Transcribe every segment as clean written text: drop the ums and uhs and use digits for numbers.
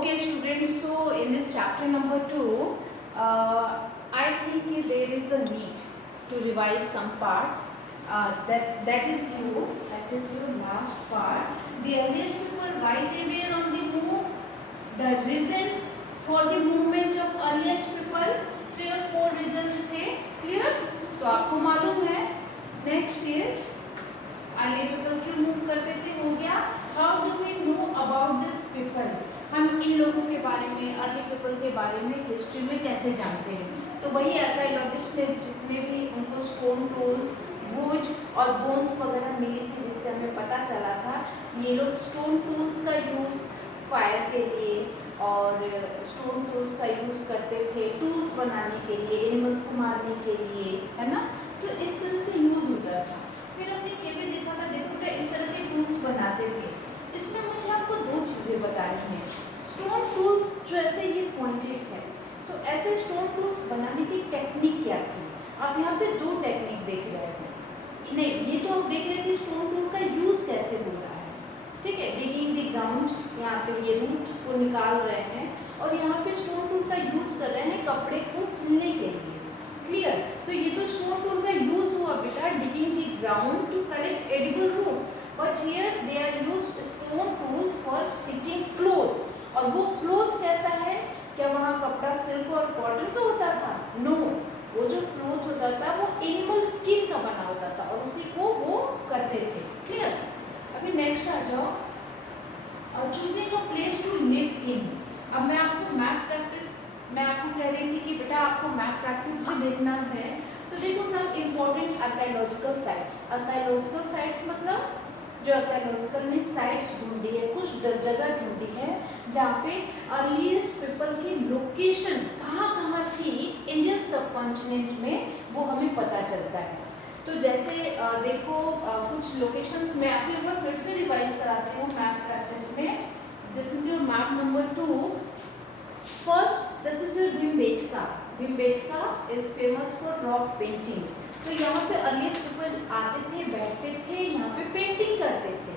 Okay, students, so in this chapter number 2, I think there is a need to revise some parts. That is your last part. The earliest people, why they were on the move, the reason for the movement of earliest people, 3 or 4 reasons थे. Clear? तो आपको मालूम है. Next is early people क्यों move करते थे, हो गया. How do we know about this people, हम इन लोगों के बारे में, अर्ली पीपल के बारे में हिस्ट्री में कैसे जानते हैं. तो वही आर्कियोलॉजिस्ट ने जितने भी उनको स्टोन टूल्स, वुड और बोन्स वगैरह मिली थी जिससे हमें पता चला था ये लोग स्टोन टूल्स का यूज़ फायर के लिए और स्टोन टूल्स का यूज़ करते थे टूल्स बनाने के लिए, एनिमल्स को मारने के लिए, है ना. तो इस तरह से यूज़ होता था. फिर हमने ये भी देखा था, देखो बेटा इस तरह के टूल्स बनाते थे. इसमें मुझे आपको 2 चीज़ें बतानी है. स्टोन टूल्स जो ऐसे ये पॉइंटेड है, तो ऐसे स्टोन टूल्स बनाने की टेक्निक क्या थी. आप यहाँ पे 2 टेक्निक देख रहे हैं. नहीं, ये तो आप देख रहे हैं कि स्टोन टूल का यूज़ कैसे हो रहा है. ठीक है, डिगिंग द ग्राउंड, यहाँ पे ये रूट को निकाल रहे हैं और यहाँ पे स्टोन टूल का यूज़ कर रहे हैं कपड़े को सिलने के लिए. क्लियर. तो ये तो स्टोन टूल का यूज हुआ बेटा digging the ground to collect edible roots, but here they are used stone tools for stitching cloth. और वो क्लोथ कैसा है, क्या वहाँ कपड़ा सिल्क और कॉटन का होता था. नो, वो जो क्लोथ होता था वो एनिमल स्किन का बना होता था और उसी को वो करते थे. क्लियर. अभी नेक्स्ट आ जाओ, choosing a place to live in. अब मैं आपको मैप प्रैक्टिस, मैं आपको कह रही थी कि बेटा आपको मैप प्रैक्टिस भी देखना है. तो देखो some important archaeological sites. Archaeological sites मतलब जो आर्कियोलॉजिकल ने साइट्स ढूंढी है, कुछ जगह ढूंढी है जहाँ पे अर्लीस्ट पीपल की लोकेशन कहाँ थी इंडियन सबकॉन्टिनेंट में, वो हमें पता चलता है. तो जैसे देखो कुछ लोकेशंस में आपको एक बार फिर से रिवाइज कराती हूँ मैप प्रैक्टिस में. This is your map number 2. First, this is your Bhimbetka. Bhimbetka is famous for rock painting. तो यहाँ पे अर्लीस्ट पीपल आते थे, बैठते थे, यहाँ पे पेंटिंग करते थे.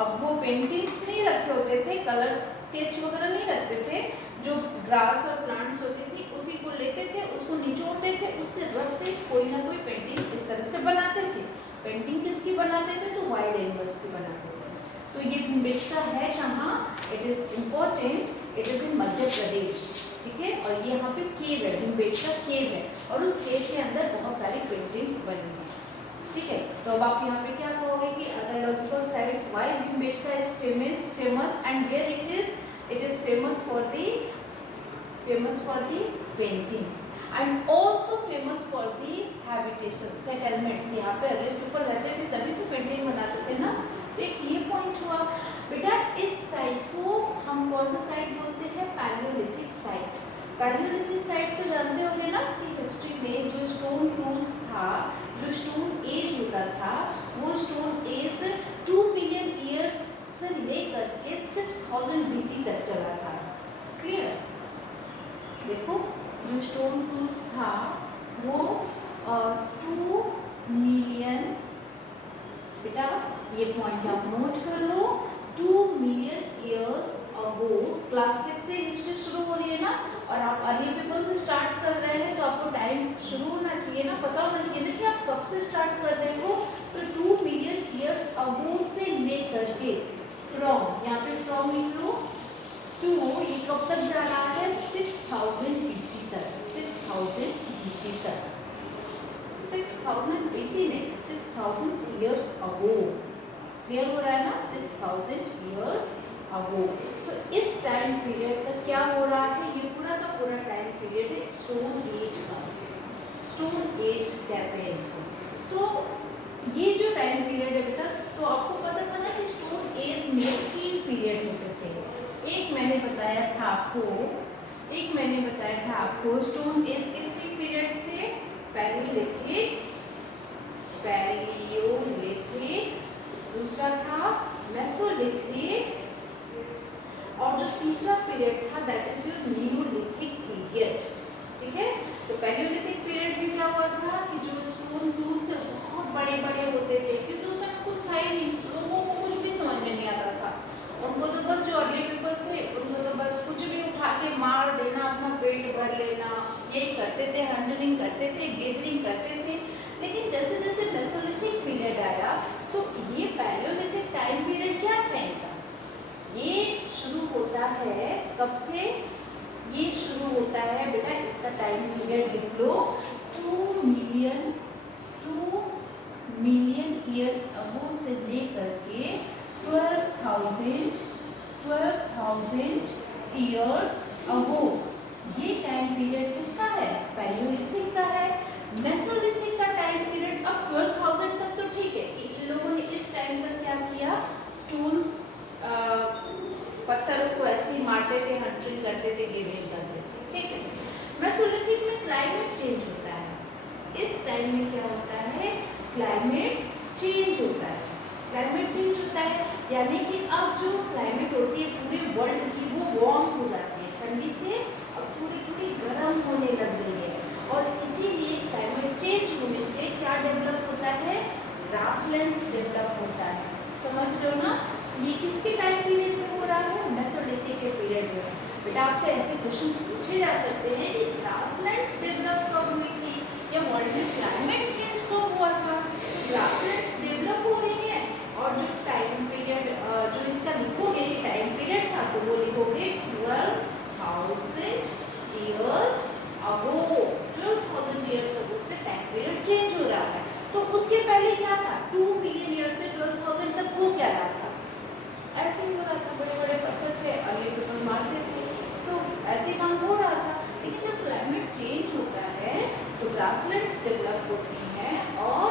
अब वो पेंटिंग्स नहीं रखे होते थे, कलर स्केच वगैरह नहीं रखते थे. जो ग्रास और प्लांट्स होती थी उसी को लेते थे, उसको निचोड़ते थे, उसके रस से कोई ना कोई पेंटिंग इस तरह से बनाते थे. पेंटिंग किसकी बनाते थे, तो वाइल्ड एनिमल्स की बनाते थे. तो ये भिम्बेटका है कहाँ, it is important, it is in Madhya Pradesh. ठीक है. और ये यहाँ पे केव है, भिम्बेटका केव है और उस केव के अंदर बहुत सारी पेंटिंग्स बनी है. ठीक है. तो अब आप यहाँ पे क्या कहोगे कि archaeological sites why Bhimbetka is famous and where it is famous for the paintings and also famous for the habitation settlements. यहाँ पे अर्लीस्ट पीपल रहते थे तभी तो पेंटिंग बनाते थे ना. तो एक ये पॉइंट हुआ बेटा. इस साइट को हम कौन सा साइट बोलते हैं, पैलियोलिथिक साइट. पैलियोलिथिक साइट तो जानते होंगे ना कि हिस्ट्री में जो स्टोन टूल्स था, जो स्टोन एज होता था, वो स्टोन एज 2 मिलियन ईयर्स से लेकर के 6000 BC तक चला था. क्लियर. देखो जो स्टोन टूल्स था वो 2 मिलियन, बेटा ये पॉइंट आप नोट कर लो, 2 मिलियन ईयर्स अगो. क्लास 6 से हिस्ट्री शुरू हो रही है ना, और आप अर्ली पीपल से स्टार्ट कर रहे हैं तो आपको टाइम शुरू होना चाहिए ना, पता होना चाहिए ना कि आप कब से स्टार्ट कर रहे हो. तो 2 मिलियन ईयर्स अगो से लेकर के फ्रॉम, यहाँ पे फ्रॉम लिख लो, टू, ये कब तक जा रहा है, 6000 BC तक. 6000 BC तक, 6000 BC ने 6000 ईयर्स अगो. क्लियर हो रहा है ना, 6000 ईयर्स अगो. तो इस टाइम पीरियड तक क्या हो रहा है, ये पूरा का पूरा टाइम पीरियड है स्टोन एज का. स्टोन एज कहते हैं इसको. तो ये जो टाइम पीरियड है बेटा, तो आपको पता था ना कि स्टोन एज में 3 पीरियड होते थे. एक मैंने बताया था आपको स्टोन एज के 3 पीरियड्स थे. पैलियोलिथिक, दूसरा था मेसोलिथिक, और जो तीसरा पीरियड था that is your Neolithic period. ठीक है. तो पैलियोलिथिक पीरियड में क्या हुआ था कि जो स्टोन टूल्स से बहुत बड़े बड़े होते थे, क्योंकि उस समय कुछ था ही नहीं, लोगों को कुछ भी समझ में नहीं आता था. उनको तो बस जो अर्ली पीपल थे उनको तो बस कुछ ये करते थे, हंटिंग करते थे, गैदरिंग करते थे। लेकिन जैसे जैसे मेसोलिथिक पीरियड आया तो ये पैलियोलिथिक टाइम पीरियड क्या था इनका? ये शुरू होता है कब से? ये शुरू होता है बेटा, इसका टाइम पीरियड लिख लो, 2 मिलियन ईयर्स अगो से लेकर के 12,000 ईयर्स अगो। ये टाइम पीरियड किसका है? पैलियोलिथिक का है। मेसोलिथिक का टाइम पीरियड अब 12,000 तक तो ठीक है, इन लोगों ने इस टाइम तक क्या किया, स्टूल्स पत्थरों को ऐसे ही मारते थे, हंटिंग करते थे, गैदरिंग करते थे, ठीक है। मेसोलिथिक में क्लाइमेट चेंज होता है। इस टाइम में क्या होता है? क्लाइमेट चेंज होता है। क्लाइमेट चेंज होता है यानी कि अब जो क्लाइमेट होती है पूरे वर्ल्ड की वो वार्म हो जाती है, ठंडी से अब थोड़ी थोड़ी गर्म होने लग गई है। और इसीलिए क्लाइमेट चेंज होने से क्या डेवलप होता है? ग्रासलैंड्स डेवलप होता है। समझ रहे हो ना? ये किसके टाइम पीरियड में हो रहा है? मेसोलिथिक के पीरियड में। बेटा आपसे ऐसे क्वेश्चंस पूछे जा सकते हैं कि ग्रासलैंड्स डेवलप कब हुई थी या वर्ल्ड में क्लाइमेट चेंज कब हुआ था? ग्रासलैंड्स डेवलप हो रही है और जो टाइम पीरियड जो इसका लिखोगे टाइम पीरियड था तो वो लिखोगे 12,000 ईयर्स अगो। 12,000 ईयर्स अगो से टाइम पीरियड चेंज हो रहा है। तो उसके पहले क्या था? 2 मिलियन ईयर से 12,000 तक वो क्या रहा था? ऐसे ही हो रहा था, बड़े बड़े पत्थर थे, अगले पेपर मारते थे, तो ऐसे काम हो रहा था। लेकिन जब क्लाइमेट चेंज होता है तो ग्रासलैंड्स डेवलप होती हैं और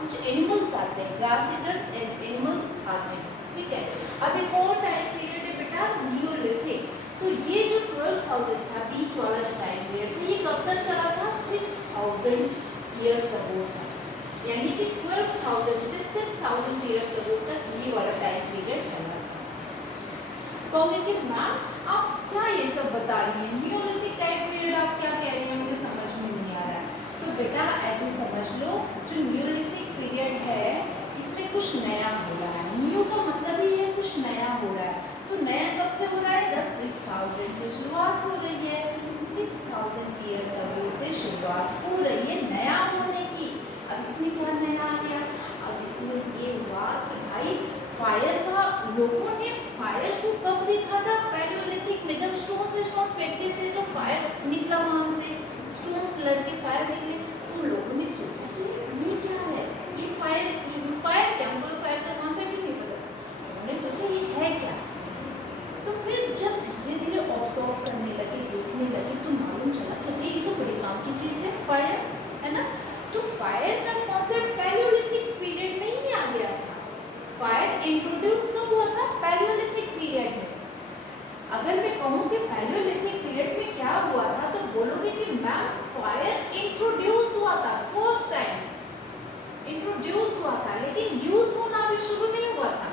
कुछ एनिमल्स आते हैं, ग्रास ईटर्स एनिमल्स आते हैं, ठीक है। अब एक और टाइम पीरियड है बेटा नियोलिथिक। तो ये जो 12,000 था बीच वाला टाइम पीरियड था, ये कब तक चला था? 6,000 ईयर्स अगो था। यानी कि 12,000 से 6,000 ईयर्स अगो तक ये वाला टाइम पीरियड चला था। कहोगे कि मैम आप क्या ये सब बता रही हैं, नियोलिथिक टाइम पीरियड आप क्या कह रही हैं, मुझे समझ में नहीं आ रहा है। तो बेटा ऐसे समझ लो, जो नियोलिथिक पीरियड है इसमें कुछ नया हो रहा है। न्यू का मतलब ही है कुछ नया हो रहा है। तो नया कब से हो रहा है? जब 6,000 से शुरुआत हो रही है। 6,000 ईयर्स अगो से शुरुआत हो रही है नया होने की। अब इसमें क्या नया आ गया? अब इसमें ये हुआ कि भाई फायर का, लोगों ने फायर को कब देखा था? पैलियोलिथिक में, जब स्टोन से स्टोन फेंकते थे तो फायर निकला, वहां से स्टोन्स लड़के फायर निकले। तो लोगों ने सोचा कि ये क्या है, ये फायर क्या? उनको फायर का कॉन्सेप्ट ही नहीं पता। उन्होंने सोचा ये है क्या। तो फिर जब धीरे धीरे ऑब्जर्व करने लगे, देखने लगे, तो मालूम चला कि ये तो बड़े काम की चीज है फायर, है ना। तो फायर का कॉन्सेप्ट पैलियोलिथिक पीरियड में ही आ गया था। फायर इंट्रोड्यूस कब हुआ था? पैलियोलिथिक पीरियड में। अगर मैं कहूँ कि पैलियोलिथिक पीरियड में क्या हुआ था तो बोलोगे कि मैम फायर इंट्रोड्यूस हुआ था, फर्स्ट टाइम इंट्रोड्यूस हुआ था, लेकिन यूज होना भी शुरू नहीं हुआ था।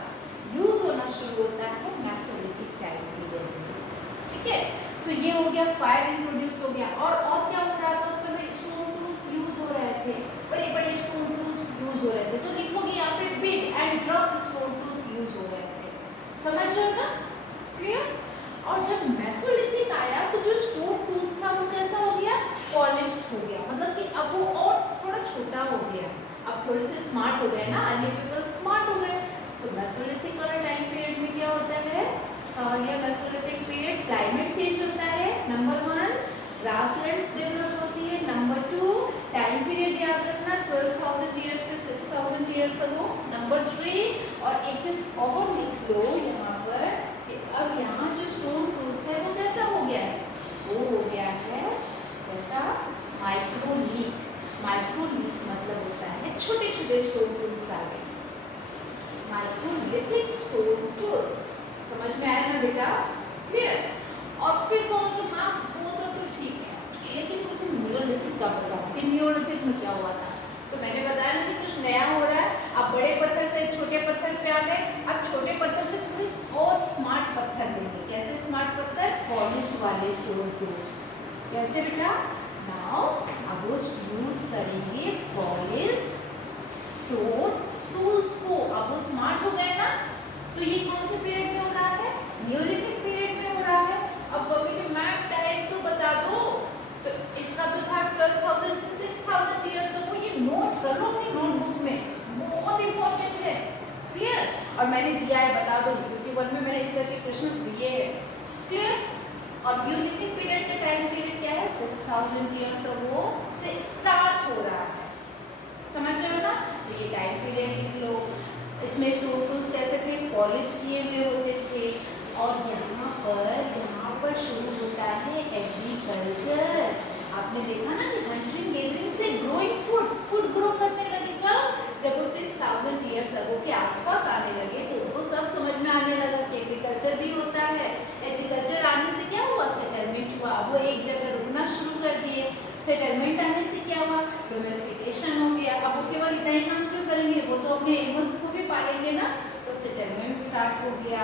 यूज होना शुरू होता है मेसोलिथिक टाइम पीरियड में, ठीक है। तो ये हो गया, फायर इंट्रोड्यूस हो गया। और क्या हो रहा था उस समय? स्टोन टूल्स यूज हो रहे थे, बड़े बड़े स्टोन टूल्स यूज हो रहे थे। तो लिखोगे यहाँ पे big and rough stone tools use हो रहे थे। समझ रहे हो ना? क्लियर? और जब मेसोलिथिक आया तो जो स्टोन टूल्स था वो कैसा हो गया? पॉलिश्ड हो गया, मतलब कि अब वो और थोड़ा छोटा हो गया, अब थोड़े से स्मार्ट हो गए ना, अर्ली पीपल स्मार्ट हो गए। तो मेसोलिथिक वाला टाइम पीरियड में क्या होता है? ये मेसोलिथिक पीरियड क्लाइमेट चेंज होता है, नंबर 1 ग्रासलैंड्स डेवलप होती है, नंबर 2 टाइम पीरियड याद रखना 12,000 ईयर्स से 6,000 ईयर्स अगो, नंबर 3 और एक चीज और लिख लो यहाँ पर, अब यहाँ जो स्टोन टूल्स है वो कैसा हो गया है? वो हो गया है कैसा? माइक्रोलिथ। माइक्रोलिथ मतलब होता है छोटे छोटे स्टोन टूल्स आ गए, माइक्रोलिथिक स्टोन टूल्स। समझ में आया ना बेटा? क्लियर? और फिर कहोगे मैम वो सब तो ठीक है, लेकिन मुझे नियोलिथिक का बताओ कि नियोलिथिक में क्या हुआ था। तो मैंने बताया ना कि कुछ नया हो रहा है। अब बड़े पत्थर से छोटे पत्थर पे आ गए, अब छोटे पत्थर से थोड़ी और स्मार्ट पत्थर देंगे। कैसे स्मार्ट पत्थर? पॉलिश्ड वाले स्टोन टूल्स। कैसे बेटा? नाउ अब वो यूज करेंगे पॉलिश्ड स्टोन टूल्स को। अब वो स्मार्ट हो गए ना। तो ये कौन से पीरियड में हो रहा है? नियोलिथिक पीरियड में हो रहा है। अब कहोगे कि मैम टाइम तो बता दो, तो इस नोट कर लो अपनी नोटबुक में, बहुत इंपॉर्टेंट है। क्लियर? और मैंने दिया है, बता दो, यूट्यूब वन में मैंने इस तरह के क्वेश्चन दिए हैं। क्लियर? और न्यूलिथिक पीरियड का टाइम पीरियड क्या है? 6000 ईयर्स अगो से स्टार्ट हो रहा है। समझ रहे हो ना? तो ये टाइम पीरियड लिख लो। इसमें स्टोन टूल्स कैसे थे? पॉलिश किए हुए होते थे। और यहाँ पर शुरू होता है एग्रीकल्चर। आपने देखा ना कि हंटिंग गैदरिंग से ग्रोइंग फूड ग्रो करने लगेगा। जब वो 6000 ईयर्स अगो के आसपास आने लगे तो उनको सब समझ में आने लगा कि एग्रीकल्चर भी होता है। एग्रीकल्चर आने से क्या हुआ? सेटलमेंट हुआ। अब वो एक जगह रुकना शुरू कर दिए। सेटलमेंट आने से क्या हुआ? डोमेस्टिकेशन हो गया। अब वो केवल इतना ही काम क्यों करेंगे? वो तो अपने एनिमल्स को भी पालेंगे ना। तो सेटलमेंट स्टार्ट हो गया,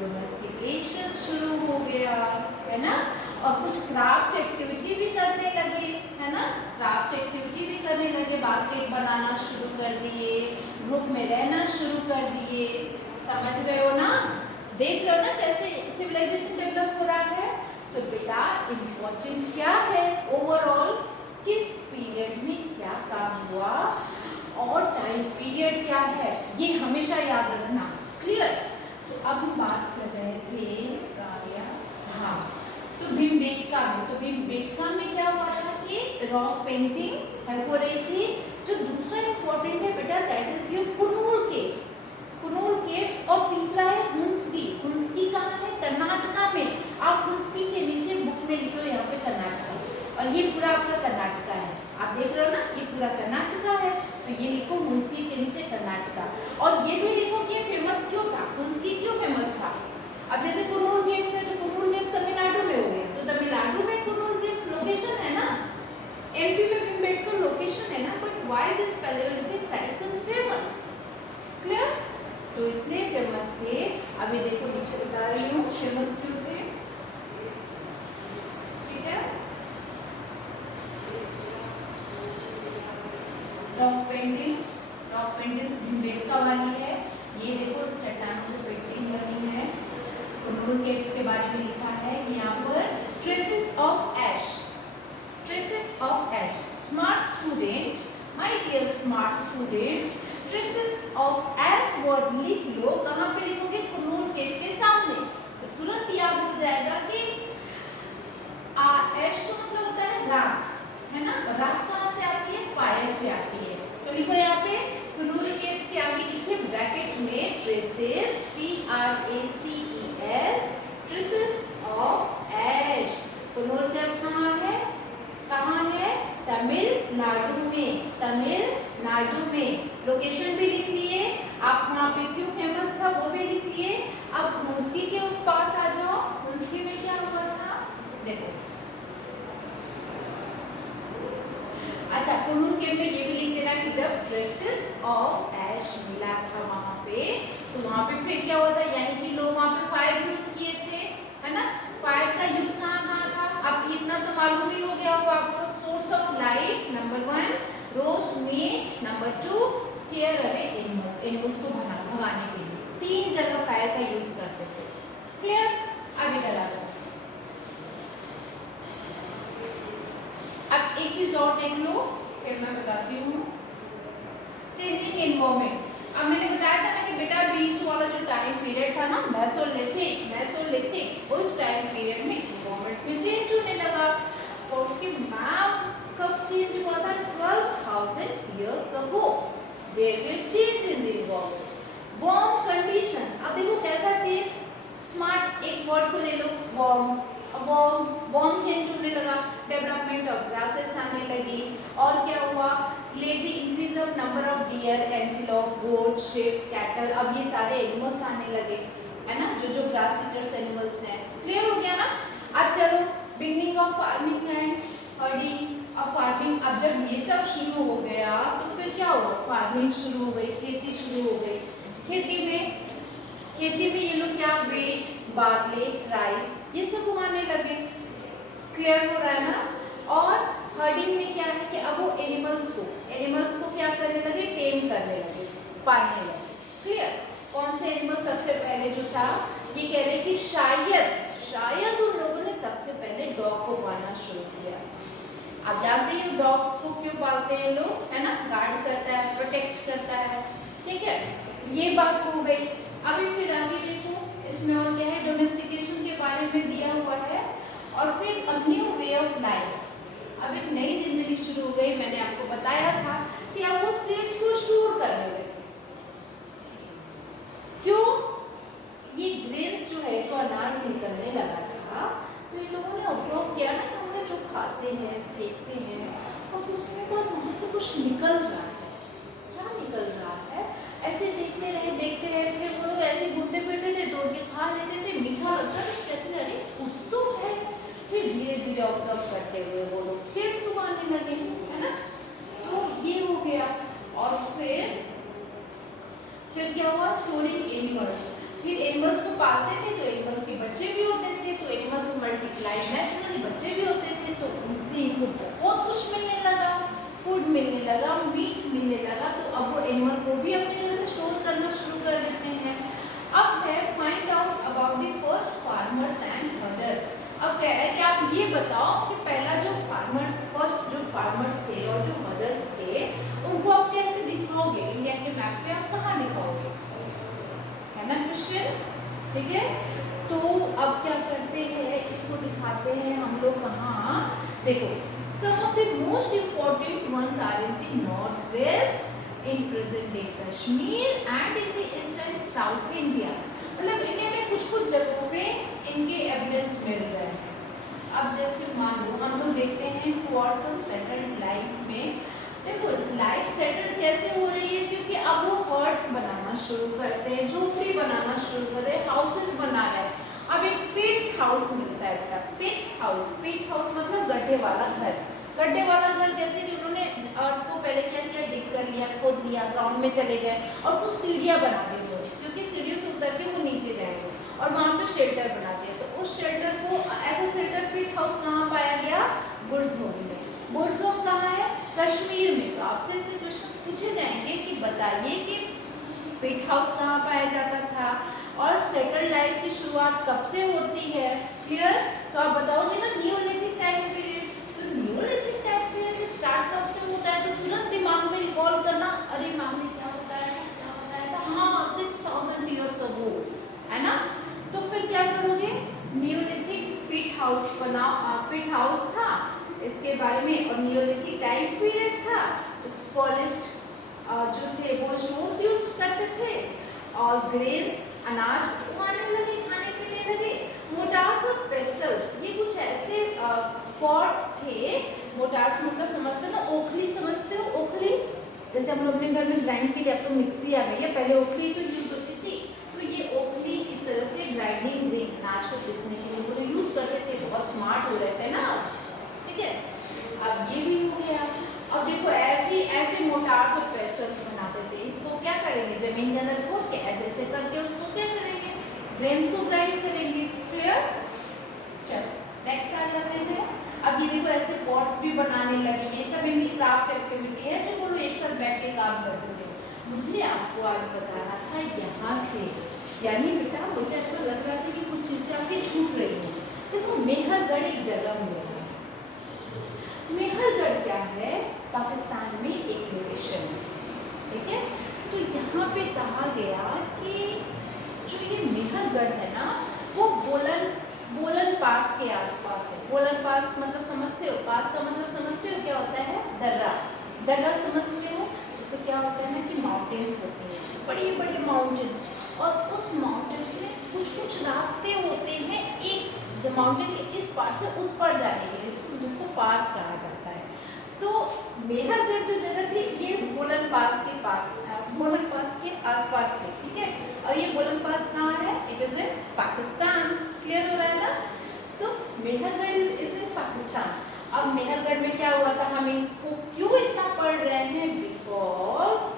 डोमेस्टिकेशन शुरू हो गया, है ना। और कुछ क्राफ्ट एक्टिविटी भी करने लगे, है ना। क्राफ्ट एक्टिविटी भी करने लगे, बास्केट बनाना शुरू कर दिए, ग्रुप में रहना शुरू कर दिए। समझ रहे हो ना? देख रहे हो ना कैसे सिविलाइजेशन डेवलप हो रहा है। तो बेटा इम्पोर्टेंट क्या है ओवरऑल, किस पीरियड में क्या काम हुआ और टाइम पीरियड क्या है, ये हमेशा याद रखना। क्लियर? तो अब हम बात कर रहे थे हाँ, तो भीमबेटका में, तो भीमबेटका में क्या हुआ था कि रॉक पेंटिंग हो रही थी। जो दूसरा इम्पोर्टेंट है बेटा that is your Kurnool caves, Kurnool caves. और तीसरा है हुंस्की। हुंस्की कहाँ है? कर्नाटका में। आप हुंस्की के नीचे बुक में लिख लो यहाँ पे कर्नाटका, और ये पूरा आपका कर्नाटका है। आप देख रहे हो ना, ये पूरा कर्नाटका है। तो ये लिखो हुंस्की के नीचे कर्नाटका। और ये भी लिखो कि ये फेमस क्यों था, हुंस्की क्यों फेमस था। अब जैसे कुर्नूल केव्स है तो कुर्नूल केव्स तमिलनाडु में हो गया, तो तमिलनाडु में कुर्नूल केव्स लोकेशन है ना। एमपी में भीमबेटका लोकेशन है ना, but why this palaeolithic sites is famous. Clear? तो इसलिए फेमस थे। अभी देखो नीचे बता रही हूँ फेमस क्यों थे। ठीक है? रॉक पेंटिंग्स भीमबेटका वाली है। ये देखो चट्टानों पे पेंटिंग बनी है। कुर्नूल केव्स के बारे में लिखा है यहाँ पर traces of ash, traces of ash. Smart student, my dear smart students, traces of ash word लिख लो। कहाँ पे लिखोगे? कुर्नूल केव के सामने। तो तुरंत याद हो जाएगा कि ऐश का मतलब होता है राख, है ना। राख कहाँ से आती है? फायर से आती है। तो लिखो यहाँ पे कुर्नूल केव्स के आगे लिखिए ब्रैकेट में ट्रेसेस, TRACES, ट्रेसेस ऑफ ऐश। कुर्नूल केव कहाँ है? कहाँ है? तमिलनाडु में, तमिलनाडु में। लोकेशन भी लिख लिए आप, वहाँ पे क्यों फेमस था वो भी लिख लिए। अब हुंस्की के पास आ जाओ। हुंस्की में क्या हुआ था देखो। अच्छा, कुर्नूल केव में ये भी लिख देना कि जब ट्रेसेस ऑफ ऐश मिला था वहाँ पे, तो वहाँ पे फिर क्या हुआ था, यानी कि लोग वहाँ पे फायर यूज किए थे, है ना। फायर का यूज कहाँ था? अब इतना तो मालूम ही हो गया होगा आपको। Source of light number 1, roast meat number 2, scare away animals, animals को भगाने के लिए 3 जगह फायर का यूज करते थे। क्लियर? अब इधर आ जाओ। अब एक चीज और देख लो, फिर मैं बताती हूँ। Changing environment. अब मैंने बताया था ना कि बेटा बीच वाला जो टाइम पीरियड था ना, मेसोलिथिक, उस टाइम पीरियड में एनवायरनमेंट में चेंज होने लगा। और कि मैप कब चेंज हुआ था? 12,000 years ago there were change in the environment, warm conditions। अब देखो कैसा चेंज, स्मार्ट एक वर्ड को ले लो, वार्म। वार्म चेंज होने लगा, डेवलपमेंट ऑफ ग्रासेस आने लगी। और क्या हुआ? Lady increase of number of deer, antelope, goat, sheep, cattle. अब ये सारे एनिमल्स आने लगे, है ना, जो ग्रास ईटर्स एनिमल्स हैं। क्लियर हो गया ना? अब चलो beginning of farming and herding. अब फार्मिंग, अब जब ये सब शुरू हो गया तो फिर क्या हुआ? फार्मिंग शुरू हो गई, खेती शुरू हो गई। खेती में ये लोग क्या, व्हीट, बार्ले, राइस, ये सब उगाने लगे। क्लियर हो रहा है ना? और हर्डिंग में क्या है कि अब वो एनिमल्स को क्या करने लगे? टेम करने लगे, पालने लगे। क्लियर? कौन से एनिमल सबसे पहले जो था, ये कह रहे कि शायद उन लोगों ने सबसे पहले डॉग को पालना शुरू किया। आप जानते हैं डॉग को क्यों पालते हैं लोग, है ना, गार्ड करता है, प्रोटेक्ट करता है, ठीक है, ये बात हो गई। अभी फिर आगे देखो इसमें और क्या है, डोमेस्टिकेशन के बारे में दिया हुआ है, और फिर a new way of life, अब एक नई जिंदगी शुरू हो गई। मैंने आपको बताया था कि अब वो सीड्स को स्टोर करने लगे। क्यों? ये ग्रेन्स जो है, जो अनाज निकलने लगा था, तो इन लोगों ने ऑब्जर्व किया ना कि हमने जो खाते हैं, फेंकते हैं, और उसके बाद वहाँ से कुछ निकल रहा है। क्या निकल रहा है? ऐसे देखते रहे, फिर वो लोग ऐसे घूमते फिरते थे, तोड़ के खा लेते थे, मीठा लगता था, कहते थे अरे कुछ तो है। फिर धीरे धीरे ऑब्जर्व करते हुए वो लोग सीड्स उगाने लगे, है ना, तो ये हो गया। और फिर क्या हुआ, स्टोरिंग एनिमल्स, फिर एनिमल्स को पालते थे तो एनिमल्स के बच्चे भी होते थे, तो एनिमल्स मल्टीप्लाई नेचुरली, बच्चे भी होते थे, तो उनसे इनको बहुत कुछ मिलने लगा, फूड मिलने लगा, मीट मिलने लगा, तो अब वो एनिमल को भी अपने घर में स्टोर करना शुरू कर देते हैं। अब है find out about the first farmers and herders. अब कह रहा है कि आप ये बताओ कि पहला जो फर्स्ट जो फार्मर्स थे और जो हर्डर्स थे, उनको आप कैसे दिखाओगे, इंडिया के मैप पे आप कहाँ दिखाओगे, है ना क्वेश्चन, ठीक है। तो अब क्या करते हैं, इसको दिखाते हैं हम लोग कहाँ, देखो, some of the most important ones are in the northwest, in present day Kashmir and in the east and south India। मतलब इंडिया में कुछ कुछ जगहों पे इनके एविडेंस मिल रहे हैं। अब जैसे मान लो हम लोग देखते हैं टुवर्ड्स अ सेटल्ड लाइफ में, देखो लाइफ सेटल्ड कैसे हो रही है, क्योंकि अब वो हर्ट्स बनाना शुरू करते हैं, झोपड़ी बनाना शुरू कर रहे हैं, हाउसेस बना रहे हैं। अब एक पिट्स हाउस मिलता है, पिट हाउस मतलब गड्ढे वाला घर। गड्ढे वाला घर जैसे कि उन्होंने अर्थ को पहले क्या किया, डिग कर लिया, खोद लिया, ग्राउंड में चले गए और कुछ सीढ़ियाँ बना दी उन्होंने, क्योंकि सीढ़ियों से उतर के वो नीचे जाएंगे, और वहाँ पे शेल्टर बना दिया। तो उस शेल्टर को, ऐसा शेल्टर पिट हाउस कहाँ पाया गया, बुर्ज़ोम में। बुर्ज़ोम कहाँ है, कश्मीर में। तो आपसे ऐसे क्वेश्चन पूछे जाएंगे कि बताइए कि पिट हाउस कहाँ पाया जाता था और सेटल्ड लाइफ की शुरुआत कब से होती है, क्लियर। तो आप बताओगे ना नियोलिथिक टाइम पीरियड, तो नियोलिथिक टाइम पीरियड स्टार्ट कब से होता है, तो तुरंत दिमाग में रिकॉल करना, अरे मैम ने क्या बताया था, हाँ 6000 ईयर्स अगो, है ना। तो फिर क्या करोगे, नियोलिथिक पिट हाउस था इसके बारे में, और नियोलिथिक टाइम पीरियड था, पॉलिश्ड जो थे वो स्टोन्स यूज करते थे, और ग्रेन्स अनाज उगाने लगे, खाने पीने लगे। मोटार्स और पेस्टल्स, ये कुछ ऐसे पॉट्स थे, मोटार्स मतलब समझते हो ना, ओखली समझते हो, ओखली जैसे हम लोग अपने घर में ग्राइंड के लिए, अब तो मिक्सी आ गई है, पहले ओखली तो यूज होती थी। तो ये ओखली इस तरह से ग्राइंडिंग ग्रेन अनाज को पीसने के लिए वो यूज करते थे, बहुत स्मार्ट हो रहे थे ना, ठीक है। अब ये भी हो गया। अब देखो ऐसे मोटार्स और पेस्टल्स बनाते थे, इसको क्या करेंगे, जमीन के अंदर खोद के ऐसे करके उसको क्या करेंगे, ग्रेन्स को ग्राइंड करेंगे, क्लियर। चलो नेक्स्ट आ जाते हैं। अब ये देखो ऐसे पॉट्स भी बनाने लगे, ये सब इनकी क्राफ्ट एक्टिविटी है जो वो लोग एक साथ बैठ के काम करते थे। मुझे आपको आज बताना था यहाँ से, यानी बेटा मुझे ऐसा लग रहा था कि कुछ चीज़ें आपकी छूट रही हैं। देखो मेहरगढ़ एक जगह में है, मेहरगढ़ क्या है, पाकिस्तान में एक लोकेशन है, ठीक है। तो यहाँ पे कहा गया कि जो ये मेहरगढ़ है ना, वो बोलन पास के आसपास है। बोलन पास मतलब समझते हो, पास का मतलब समझते हो क्या होता है, दर्रा समझते हो। इससे क्या होता है ना कि माउंटेन्स होते हैं, बड़े बड़े माउंटेन्स, और उस माउंटेन्स में कुछ रास्ते होते हैं, एक माउंटेन के इस पार से उस पार जाने के लिए, जिसको पास कहा जाता है। तो मेहरगढ़ जो जगह थी ये इस बोलन पास के आसपास थी, ठीक है। और ये बोलन पास कहाँ है, it is in Pakistan, clear हो रहा है ना। तो मेहरगढ़ इज इन पाकिस्तान। अब मेहरगढ़ में क्या हुआ था, हम इनको क्यों इतना पढ़ रहे हैं, because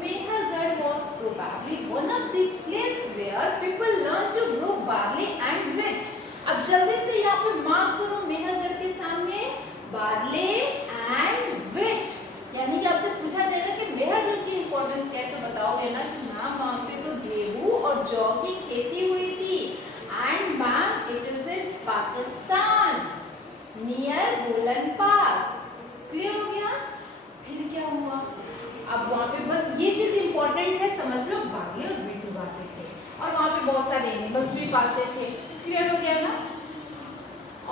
Mehrgarh was probably one of the place where people learn to grow barley and wheat। अब जल्दी से यहाँ पे मार्क करो मेहरगढ़ के सामने बार्ले एंड व्हीट, यानी कि आपसे पूछा जाएगा कि मेहरगढ़ की इंपॉर्टेंस क्या है, तो बताओगे ना कि हाँ वहाँ पे तो गेहूं और जौ की खेती हुई थी, and ma'am it is in Pakistan near बोलन पास, क्लियर। ये चीज इंपॉर्टेंट है, समझ लो बाघे और बिट्टू गाते थे और वहाँ पे बहुत सारे एनिमल्स भी पालते थे। क्लियर हो गया ना?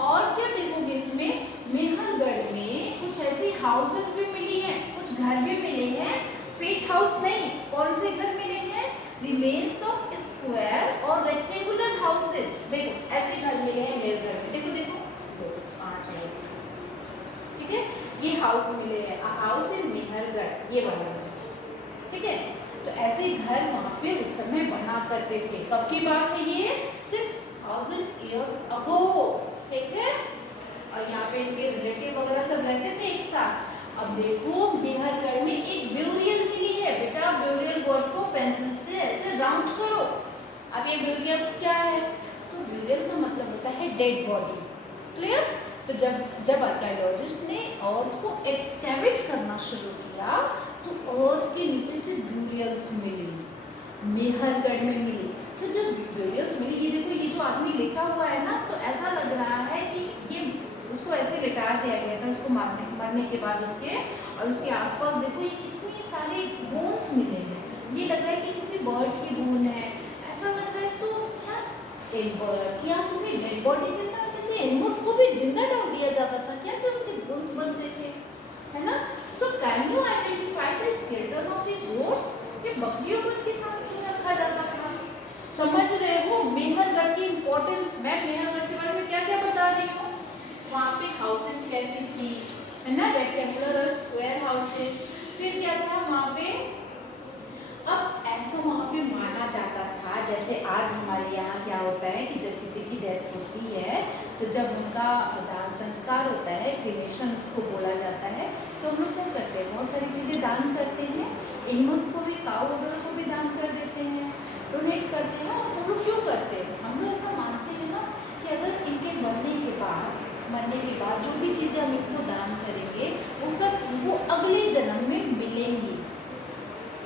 और क्या देखोगे इसमें, मेहरगढ़ में कुछ ऐसी हाउसेस भी मिली हैं, कुछ घर भी मिले हैं, पेट हाउस नहीं, कौन से घर मिले हैं, रिमेन्स ऑफ स्क्वायर और रेक्टेंगुलर हाउसेस। देखो ऐसे घर मिले हैं मेहरगढ़ में, देखो देखो पांच है, ठीक है, ये हाउस मिले हैं, हाउस इन मेहरगढ़, ये वाला, ठीक है। तो ऐसे घर वहाँ पे उस समय बना करते थे। कब की बात है ये? 6000 years ago, ठीक है। और यहाँ पे इनके रिलेटिव वगैरह सब रहते थे एक साथ। अब देखो मेहरगढ़ में एक ब्यूरियल मिली है, बेटा ब्यूरियल वर्ड को पेंसिल से ऐसे राउंड करो। अब ये ब्यूरियल क्या है? तो ब्यूरियल का मतलब होता है डेड बॉडी। क्लियर? तो जब आर्कियोलॉजिस्ट ने अर्थ को एक्सकैवेट करना शुरू किया तो अर्थ के नीचे से ब्यूरियल्स मिली, मेहरगढ़ में मिली। तो जब ब्यूरियल्स मिली, ये देखो ये जो आदमी लेटा हुआ है ना, तो ऐसा लग रहा है कि ये उसको ऐसे लिटा दिया गया था, उसको मरने के बाद उसके, और उसके आसपास देखो ये कितने सारे बोन्स मिले हैं। ये लग रहा है कि किसी बर्ड की बोन है, ऐसा लग रहा है। तो क्या एक बर्ड या किसी डेड बॉडी के साथ किसी एनिमल्स को भी जिंदा डाल दिया जाता था क्या, कि उसके बोन्स बनते थे, है ना? So can you identify the skeleton of the goats? ये बकरियों को इनके साथ क्यों रखा जाता था? समझ रहे हो मेहरगढ़ की इंपॉर्टेंस? मैं मेहरगढ़ के बारे में क्या क्या बता रही हूँ। वहाँ पे हाउसेस कैसी थी, है ना, रेक्टेंगुलर और स्क्वायर हाउसेस। फिर क्या था वहाँ पे, अब ऐसा वहाँ पे माना जाता था, जैसे आज हमारे यहाँ क्या होता है कि जब किसी की डेथ होती है तो जब उनका दान संस्कार होता है, क्रिमेशन उसको बोला जाता है, तो हम लोग क्या करते हैं, बहुत सारी चीज़ें दान करते हैं। एनिमल्स को भी, काऊ वगैरह को भी दान कर देते हैं, डोनेट करते हैं। और हम लोग क्यों करते हैं? हम लोग ऐसा मानते हैं ना कि अगर इनके मरने के बाद जो भी चीज़ें हम इनको दान करेंगे वो सब इनको अगले जन्म में मिलेंगी।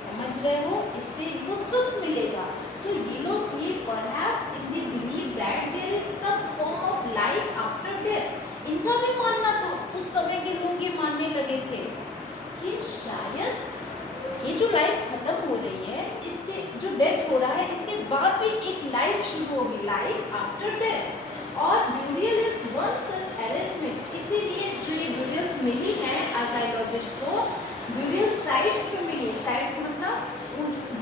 समझ रहे हो? इससे इनको सुख मिलेगा। तो ये लोग ये perhaps they believe that there is some form of life after death. इनका भी मानना था, उस समय के लोग ये मानने लगे थे कि शायद ये जो लाइफ खत्म हो रही है, इसके जो डेथ हो रहा है, इसके बाद भी एक लाइफ शुरू होगी, लाइफ आफ्टर डेथ। और burial is one such arrangement. इसीलिए जो ये ब्यूरियल्स मिली हैं आर्कियोलॉजिस्ट को, ब्यूरियल साइट्स पे मिली। साइट्स मतलब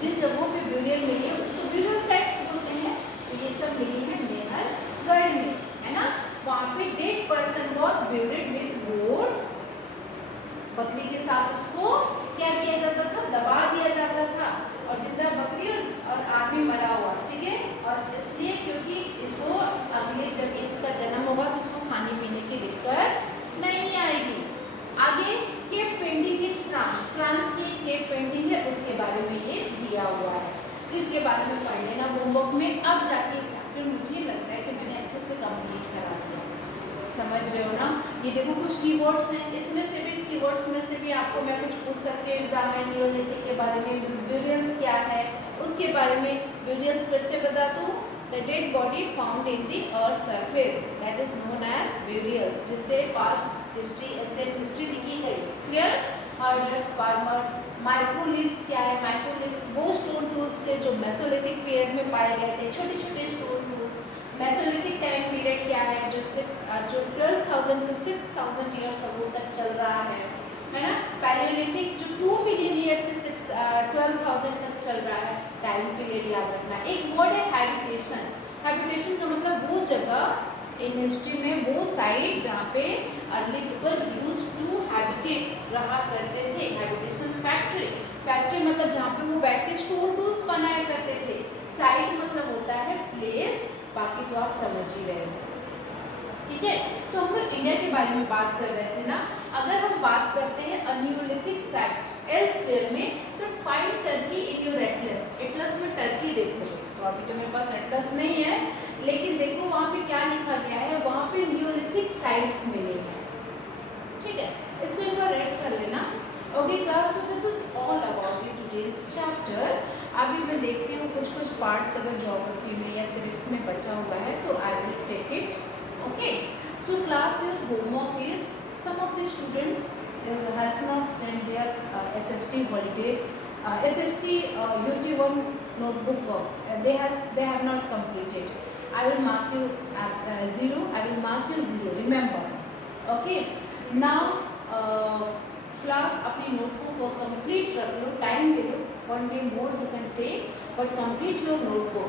जिन जगहों पे ब्यूरियल मिली है उसको ब्यूरियल साइट्स बोलते हैं। तो ये सब मिली है मेहरगढ़ में, है ना। वहाँ पे dead person was buried with goats, बकरी के साथ उसको क्या किया जाता था, दबा दिया जाता था। और जिंदा बकरी और आदमी मरा हुआ, ठीक है। और इसलिए क्योंकि इसको अगले जब इसका जन्म होगा तो इसको खाने पीने की दिक्कत नहीं आएगी। आगे केप पेंटिंग इन फ्रांस की केप पेंटिंग है, उसके बारे में ये दिया हुआ है, तो इसके बारे में पढ़ लेना होमवर्क में। अब जाके चैप्टर मुझे लगता है कि मैंने अच्छे से कंप्लीट करा दिया। समझ रहे हो ना? ये देखो कुछ कीवर्ड्स हैं, इसमें से भी कीवर्ड्स में से भी आपको मैं कुछ पूछ सकती हूँ एग्जाम में। नियोलिथिक के बारे में, ब्यूरियल्स क्या है उसके बारे में। ब्यूरियल्स फिर से बता दूँ, the dead body found in the earth surface that is known as burials, जिससे पास्ट हिस्ट्री, एंशिएंट हिस्ट्री लिखी गई। क्लियर? Herders, farmers. माइक्रोलिथ्स क्या है? माइक्रोलिथ्स वो स्टोन टूल्स थे जो मेसोलिथिक पीरियड में पाए गए थे, छोटे छोटे stone tools. Mesolithic time period क्या है? जो 12,000 से 6,000 ईयर्स अगो तक चल रहा है ना। पैलियोलिथिक जो 2 मिलियन ईयर से 12,000 तक चल रहा है, टाइम पीरियड याद रखना। एक वर्ड है हैबिटेशन। हैबिटेशन का मतलब वो जगह इन हिस्ट्री में, वो साइट जहाँ पे early people use to habitat रहा करते थे। हैबिटेशन। फैक्ट्री, फैक्ट्री मतलब जहाँ पे वो बैठ के स्टोन टूल्स बनाया करते थे। साइट मतलब होता है प्लेस, बाकी तो आप समझ ही रहे हो, ठीक है। तो हम लोग इंडिया के बारे में बात कर रहे थे ना। अगर हम बात करते हैं अनियोलिथिक साइट एल्सवेयर में, तो find Turkey in your Atlas. Atlas में टर्की देखो, तो अभी तो मेरे पास एटलस नहीं है, लेकिन देखो वहाँ पे क्या लिखा गया है, वहाँ पे नियोलिथिक साइट्स मिले हैं, ठीक है। इसको एक बार रेड कर लेना। Okay class, so this is all about the today's chapter. अभी मैं देखती हूँ कुछ कुछ पार्ट्स अगर ज्योग्राफी में या सिविक्स में बचा हुआ है तो I will take it. Okay, so class, your homework is some of the students has not sent their SST holiday SST UT1 notebook work. They have not completed. I will mark you at 0. I will mark you 0. Remember. Okay. Now class अपनी notebook को complete रख लो. Time ले लो. 1 day more you can take, but complete your notebook.